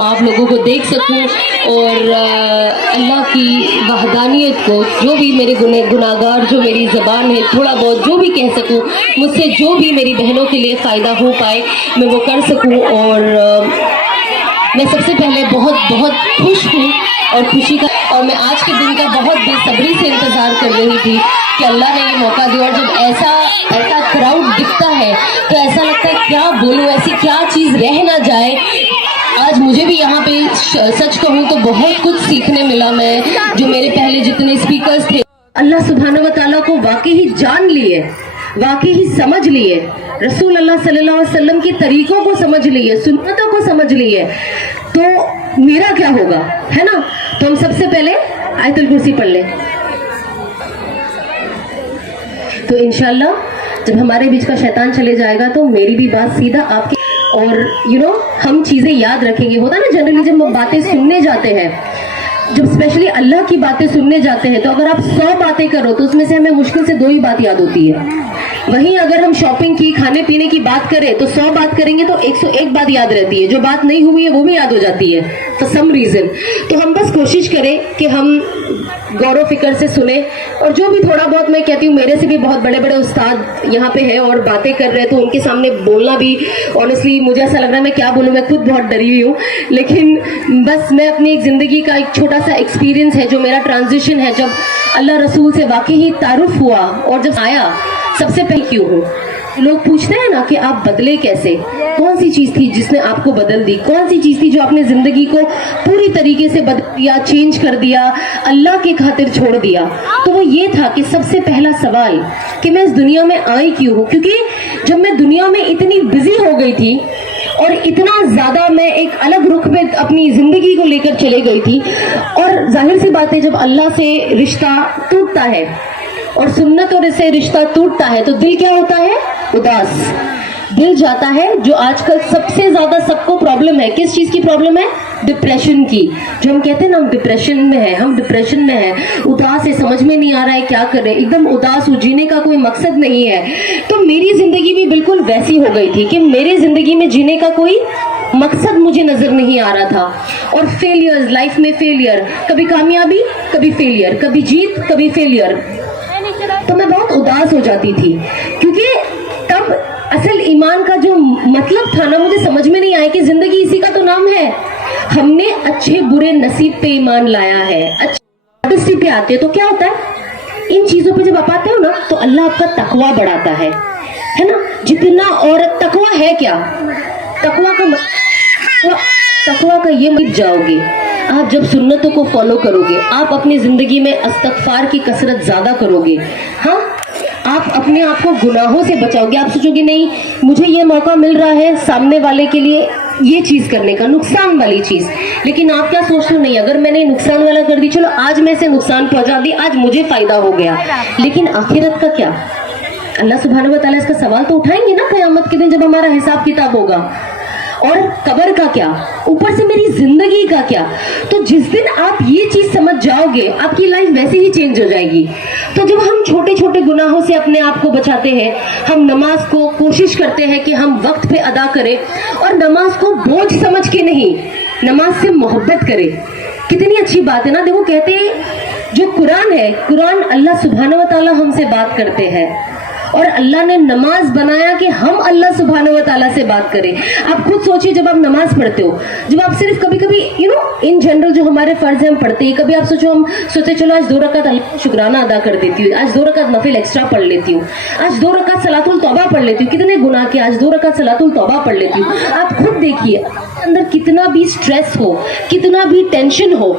आप लोगों को देख सकूं और अल्लाह की वहदानियत को, जो भी मेरे गुनाहगार, जो मेरी ज़बान है थोड़ा बहुत जो भी कह सकूं, मुझसे जो भी मेरी बहनों के लिए फ़ायदा हो पाए मैं वो कर सकूं। और मैं सबसे पहले बहुत बहुत खुश हूँ और खुशी का, और मैं आज के दिन का बहुत बेसब्री से इंतज़ार कर रही थी कि अल्लाह ने ये मौका दिया। और जब ऐसा क्राउड दिखता है तो ऐसा लगता है क्या बोलूँ, ऐसी क्या चीज़ रह ना जाए। आज मुझे भी यहाँ पे सच कहूँ तो बहुत कुछ सीखने मिला। मैं जो मेरे पहले जितने स्पीकर्स थे, अल्लाह सुब्हानहू व तआला को वाकई ही जान लिए, वाकई ही समझ लिए, रसूल अल्लाह सल्लल्लाहु अलैहि वसल्लम के तरीकों को समझ लिए, सुन्नतों को समझ लिए, तो मेरा क्या होगा, है ना। तो हम सबसे पहले आयतुल कुर्सी पढ़ लें। तो इंशाल्लाह जब हमारे बीच का शैतान चले जाएगा तो मेरी भी बात सीधा आपकी, और हम चीजें याद रखेंगे। होता ना जनरली जब हम बातें सुनने जाते हैं, जब स्पेशली अल्लाह की बातें सुनने जाते हैं, तो अगर आप 100 बातें करो तो उसमें से हमें मुश्किल से 2 ही बात याद होती है। वहीं अगर हम शॉपिंग की, खाने पीने की बात करें तो 100 बात करेंगे तो 101 बात याद रहती है, जो बात नहीं हुई है वो भी याद हो जाती है फॉर सम रीजन। तो हम बस कोशिश करें कि हम गौर फिक्र से सुने, और जो भी थोड़ा बहुत, मैं कहती हूँ मेरे से भी बहुत बड़े बड़े उस्ताद यहाँ पे हैं और बातें कर रहे हैं, तो उनके सामने बोलना भी ऑनेस्टली मुझे ऐसा लग रहा है मैं क्या बोलूँ, मैं खुद बहुत डरी हुई हूँ। लेकिन बस मैं अपनी एक जिंदगी का एक छोटा सा एक्सपीरियंस है, जो मेरा ट्रांजिशन है, जब अल्लाह रसूल से वाकई ही तारुफ हुआ और जब आया, सबसे पहले क्यों हूँ। लोग पूछते हैं ना कि आप बदले कैसे, कौन सी चीज थी जिसने आपको बदल दी, कौन सी चीज थी जो आपने जिंदगी को पूरी तरीके से बदल दिया, चेंज कर दिया, अल्लाह के खातिर छोड़ दिया। तो वो ये था कि सबसे पहला सवाल कि मैं इस दुनिया में आई क्यों हूँ। क्योंकि जब मैं दुनिया में इतनी बिजी हो गई थी और इतना ज्यादा मैं एक अलग रुख में अपनी जिंदगी को लेकर चले गई थी, और जाहिर सी बात है जब अल्लाह से रिश्ता टूटता है और सुन्नत और से रिश्ता टूटता है तो दिल क्या होता है, उदास दिल जाता है। जो आजकल सबसे ज्यादा सबको प्रॉब्लम है, किस चीज की प्रॉब्लम है, डिप्रेशन की। जो हम कहते हैं ना हम डिप्रेशन में है, हम डिप्रेशन में है, उदास है, समझ में नहीं आ रहा है क्या करें, एकदम उदास हो, जीने का कोई मकसद नहीं है। तो मेरी जिंदगी भी बिल्कुल वैसी हो गई थी कि मेरी जिंदगी में जीने का कोई मकसद मुझे नजर नहीं आ रहा था। और फेलियर्स, लाइफ में फेलियर, कभी कामयाबी कभी फेलियर, कभी जीत कभी फेलियर। तो मैं बहुत उदास हो जाती थी, क्योंकि तब असल ईमान का जो मतलब था ना, मुझे समझ में नहीं आया कि जिंदगी इसी का तो नाम है। हमने अच्छे बुरे नसीब पे ईमान लाया है, अच्छे नसीब पे आते तो क्या होता है, इन चीजों पे जब आप आते हो ना तो अल्लाह आपका तकवा बढ़ाता है ना। जितना, और तकवा है क्या, तकवा का ये मिट जाओगे आप जब सुन्नतों को फॉलो करोगे, आप अपनी जिंदगी में इस्तगफार की कसरत ज्यादा करोगे। हाँ, आप अपने आप को गुनाहों से बचाओगे। आप सोचोगे नहीं मुझे ये मौका मिल रहा है सामने वाले के लिए ये चीज करने का, नुकसान वाली चीज, लेकिन आप क्या सोचते हो, नहीं अगर मैंने नुकसान वाला कर दी, चलो आज मैं से नुकसान पहुंचा दी, आज मुझे फायदा हो गया, लेकिन आखिरत का क्या, अल्लाह सुब्हानहू व तआला इसका सवाल तो उठाएंगे ना क़यामत के दिन जब हमारा हिसाब किताब होगा। और कब्र का क्या, ऊपर से मेरी जिंदगी का क्या। तो जिस दिन आप ये चीज समझ जाओगे आपकी लाइफ वैसे ही चेंज हो जाएगी। तो जब हम छोटे छोटे गुनाहों से अपने आप को बचाते हैं, हम नमाज को कोशिश करते हैं कि हम वक्त पे अदा करें, और नमाज को बोझ समझ के नहीं, नमाज से मोहब्बत करें। कितनी अच्छी बात है ना। देखो कहते हैं जो कुरान है, कुरान अल्लाह सुब्हानहू व तआला हमसे बात करते हैं, और अल्लाह ने नमाज बनाया कि हम अल्लाह सुब्हानहू व तआला से बात करें। आप खुद सोचिए जब आप नमाज पढ़ते हो, जब आप सिर्फ कभी कभी इन जनरल जो हमारे फर्ज है हम पढ़ते हैं, कभी आप सोचो हम सोचे चलो आज 2 रकात अल्लाह का शुक्राना अदा कर देती हूँ, आज 2 रकात नफिल एक्स्ट्रा पढ़ लेती हूँ, आज 2 रकात सलातुल तौबा पढ़ लेती हूँ, कितने गुनाह किए, आज 2 रकात सलातुल तौबा पढ़ लेती हूँ। आप खुद देखिए अंदर कितना भी स्ट्रेस हो, कितना भी टेंशन हो,